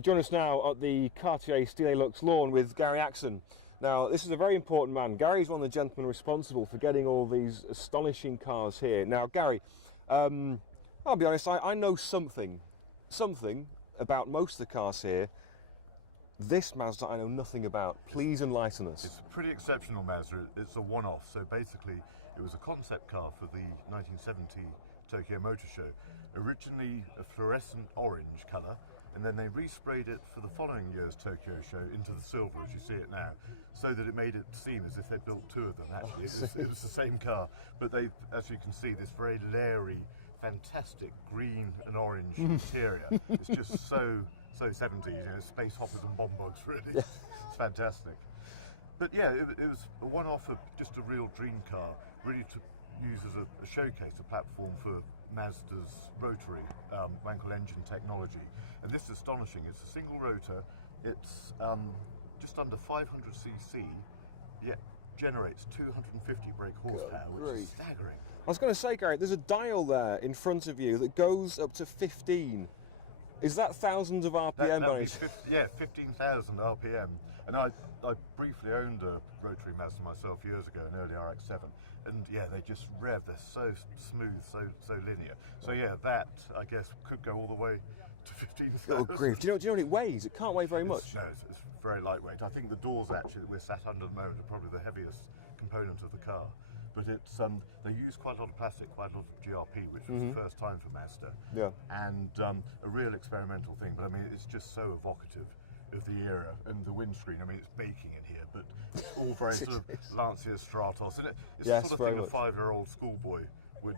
You join us now at the Cartier Style Lux lawn with Gary Axon. Now, this is a very important man. Gary's one of the gentlemen responsible for getting all these astonishing cars here. Now, Gary, I'll be honest, I know something about most of the cars here. This Mazda I know nothing about. Please enlighten us. It's a pretty exceptional Mazda. It's a one-off. So basically, it was a concept car for the 1970 Tokyo Motor Show. Originally a fluorescent orange colour, and then they resprayed it for the following year's Tokyo Show into the silver, as you see it now, so that it made it seem as if they built two of them. Actually, it was the same car, but they, as you can see, this very leery, fantastic green and orange interior. It's just so 70s, you know, space hoppers and bomb bugs, really. It's fantastic. But yeah, it was a one-off, just a real dream car, really to use as a showcase, a platform for Mazda's rotary Wankel engine technology. And this is astonishing. It's a single rotor. It's just under 500cc, yet generates 250 brake horsepower, which is staggering. I was going to say, Gary, there's a dial there in front of you that goes up to 15. Is that thousands of RPM? Yeah, 15,000 RPM. And I briefly owned a rotary Mazda myself years ago, an early RX7, and yeah, they just rev. They're so smooth, so linear. So yeah, that I guess could go all the way to 15,000. Oh grief! Do you know what it weighs? It can't weigh very much. No, it's very lightweight. I think the doors actually that we're sat under at the moment are probably the heaviest component of the car. But it's they use quite a lot of plastic, quite a lot of GRP, which was the first time for Mazda. Yeah. And a real experimental thing. But I mean, it's just so evocative of the era. And the windscreen, I mean, it's baking in here, but it's all very sort of Lancia Stratos. And it's the sort of thing a 5-year-old schoolboy would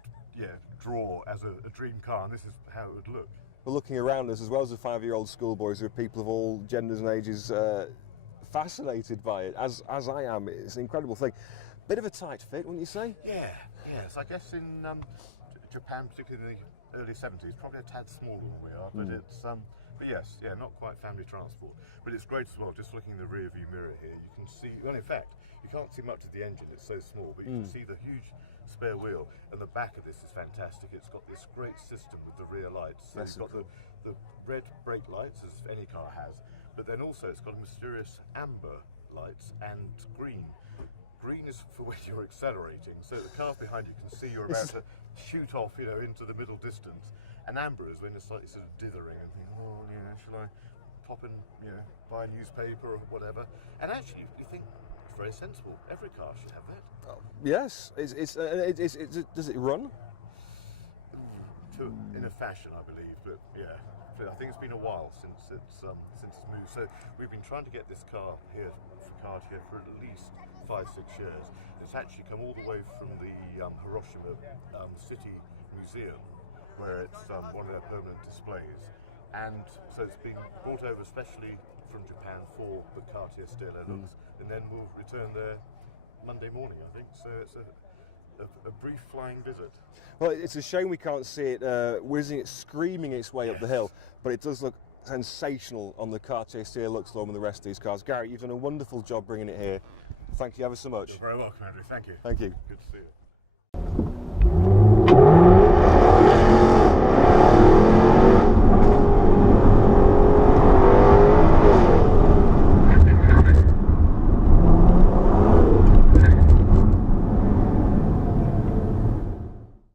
draw as a dream car, and this is how it would look. We're looking around us, as well as the 5-year-old schoolboys, there are people of all genders and ages fascinated by it, as I am. It's an incredible thing. Bit of a tight fit, wouldn't you say? Yes. I guess in Japan, particularly in the early 70s, probably a tad smaller than we are, but it's but yes, not quite family transport. But it's great as well. Just looking in the rear view mirror here, you can see. Well, in fact, you can't see much of the engine; it's so small. But you can see the huge spare wheel, and the back of this is fantastic. It's got this great system with the rear lights. So it's got the red brake lights, as any car has, but then also it's got a mysterious amber lights and green. Green is for when you're accelerating, so the car behind you can see you're about to shoot off, into the middle distance. And amber is when it's slightly sort of dithering and thinking, shall I pop in, buy a newspaper or whatever? And actually, you think it's very sensible. Every car should have that. Oh, yes. Does it run? In a fashion, I believe, but yeah, I think it's been a while since it's moved. So we've been trying to get this car here for Cartier for at least 5-6 years. It's actually come all the way from the Hiroshima City Museum, where it's one of their permanent displays, and so it's been brought over especially from Japan for the Cartier Style Lux, and then we'll return there Monday morning, I think. So it's a brief flying visit. Well, it's a shame we can't see it screaming its way up the hill, but it does look sensational on the Cartier Style Lux lawn with the rest of these cars. Gary, you've done a wonderful job bringing it here. Thank you ever so much. You're very welcome, Andrew. Thank you. Thank you. Good to see you.